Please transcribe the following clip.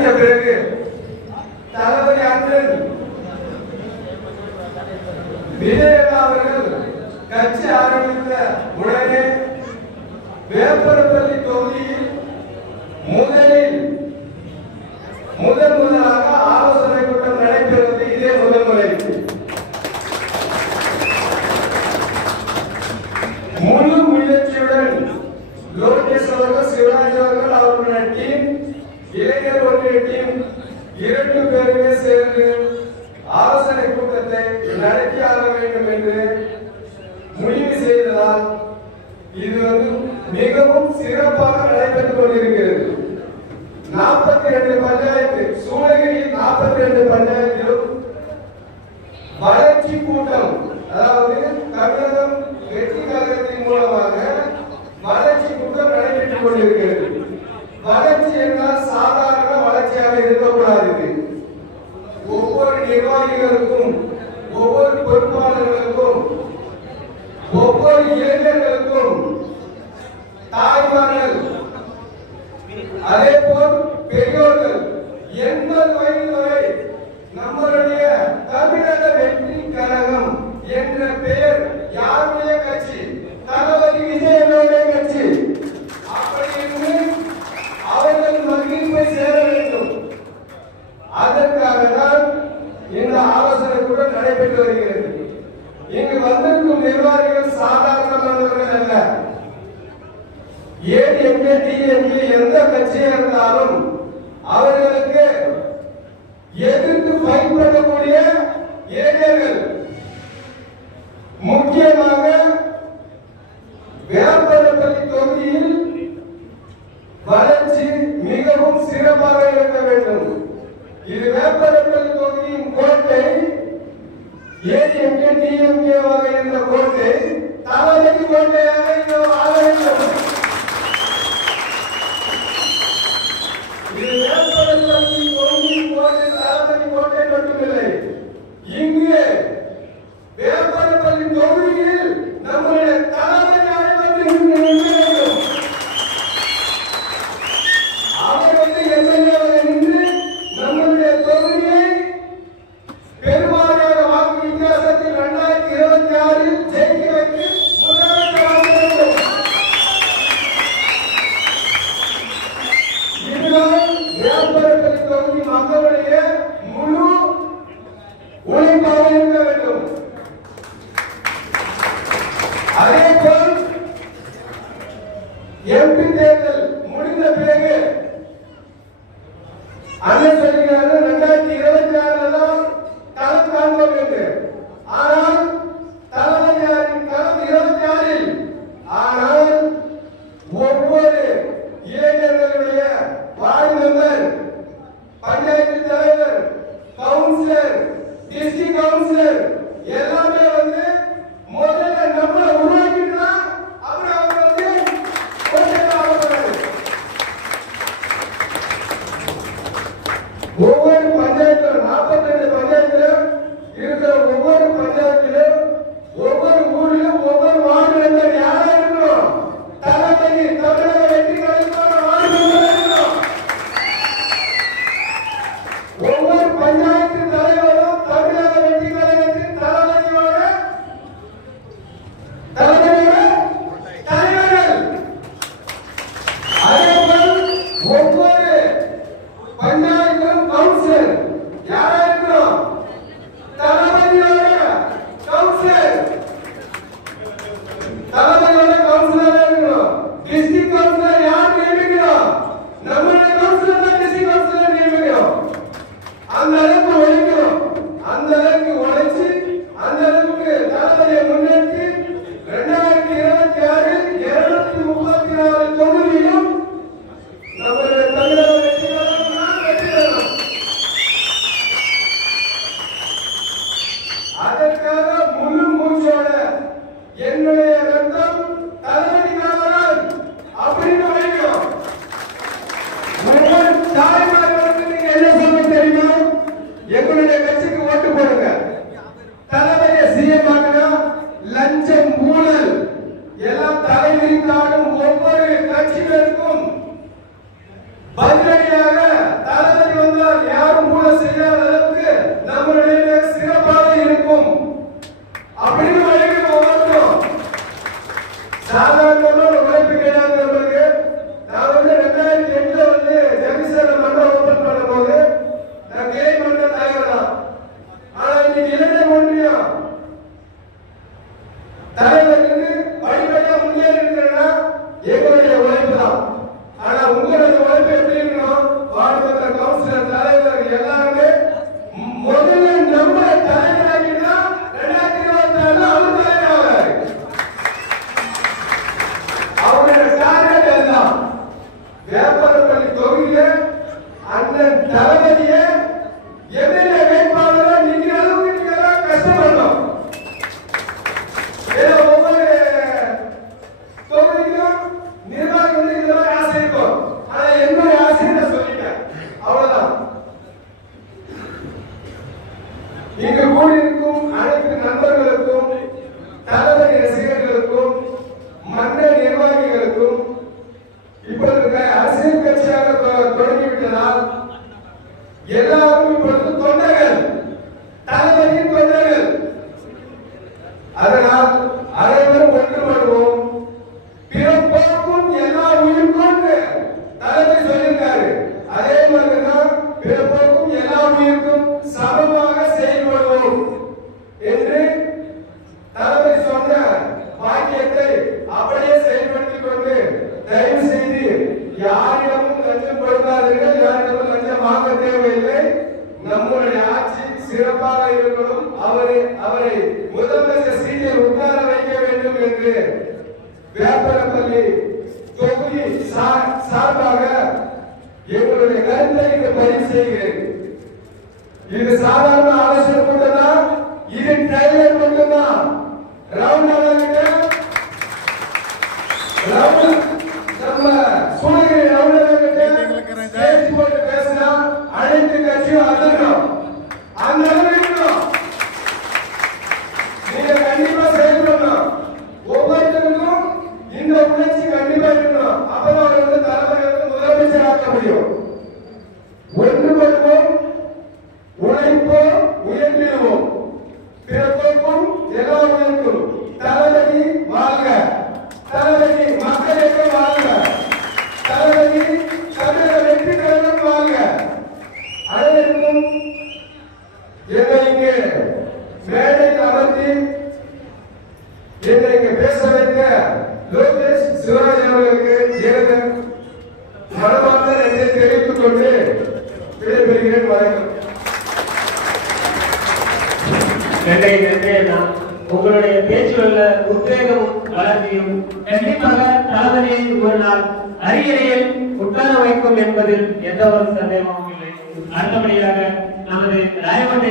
அறிவித்த பிறகு தளபதி அண்ணன் விஜயகா அவர்கள் கட்சி ஆரம்பித்த உடனே வேப்பரப்பள்ளி தொகுதியில் முதலில் முதன் முதலாக இரண்டு பேருமே சேர்ந்து ஆலோசனை கூட்டத்தை நடத்தி ஆக வேண்டும் என்று முடிவு செய்ததால் இது வந்து மிகவும் சிறப்பாக நடைபெற்றுக் கொண்டிருக்கிறது. நாற்பத்தி ரெண்டு பஞ்சாயத்து சூளகிரி நாற்பத்தி ரெண்டு பஞ்சாயத்து வளர்ச்சி கூட்டம் அதாவது தமிழகம் வெற்றி கழகத்தின் மூலமாக வளர்ச்சி கூட்டம் நடைபெற்றுக் கொண்டிருக்கிறது வளர்ச்சி என்றால் சாதாரண வளர்ச்சியாக இருக்கக்கூடாது இது. ஒவ்வொரு நிர்வாகிகளுக்கும் ஒவ்வொரு பொறுப்பாளர்களுக்கும் ஒவ்வொரு இளைஞர்களுக்கும் தாய்மார்கள் அதே போல் பெரியோர்கள் எண்பது வயது வரை நம்ம நடைபெற்று வருகிறது. இங்கு வந்திருக்கும் நிர்வாகிகள் சாதாரணமானவர்கள் அல்ல. ஏடிஎம்கே டிஎம்கே எந்த கட்சியா இருந்தாலும் அவர்களுக்கு எதிர்த்து ஃபைட் பண்ணக்கூடிய இளைஞர்கள் முக்கியமாக வேப்பரப்பள்ளி தொகுதியில் வளர்ச்சி மிகவும் சிறப்பாக இருக்க வேண்டும். இது வேப்பரப்பள்ளி தொகுதியின் கோட்டை ஏடிஎம்கே டிஎம்கேவாக இருந்த கோட்டை? தளபதி கோட்டையாக இன்னும் ஆக வேண்டும் இது வேப்பரப்பள்ளி தொகுதியின் கோட்டை தளபதி கோட்டை மட்டுமில்லை இங்கு வேப்பரப்பள்ளி தொகுதியில் நம்முடைய தளபதி அனைவரும் இங்கு நிற்க வேண்டும் அவர் வந்து எம்எல்ஏவாக நின்று நம்முடைய தொகுதியை பெரும்பாலான வாக்கு வித்தியாசத்தில் இரண்டாயிரத்தி இருபத்தி ஆறில் ஜெயிக்க வைத்து முதலமைச்சராக வேண்டும் இதுதான் வியாபாரத்தில் தொகுதி மக்களுடைய முழு உழைப்பாக இருக்க வேண்டும் அதே போல் எம்பி தேர்தல் Is தலைவர் தோழிலே அண்ணன் தளபதியே எதிரே என்றால் எல்லா முதல்ல சீட்டில் உட்கார வைக்க வேண்டும் என்று வேப்பரப்பள்ளி தொகுதி சார்பாக எங்களுடைய கருத்தை பதிவு செய்கிறேன். இது சாதாரண ஆலோசனை tempo நன்றி நன்றி அண்ணா. உங்களுடைய பேச்சுள்ள உத்வேகமும் வளர்ச்சியும் கண்டிப்பாக தளபதியை ஒரு நாள் அரியணையில் உட்கார வைக்கும் என்பதில் எந்த ஒரு சந்தேகமும் இல்லை. அடுத்தபடியாக நமது ராயமண்டை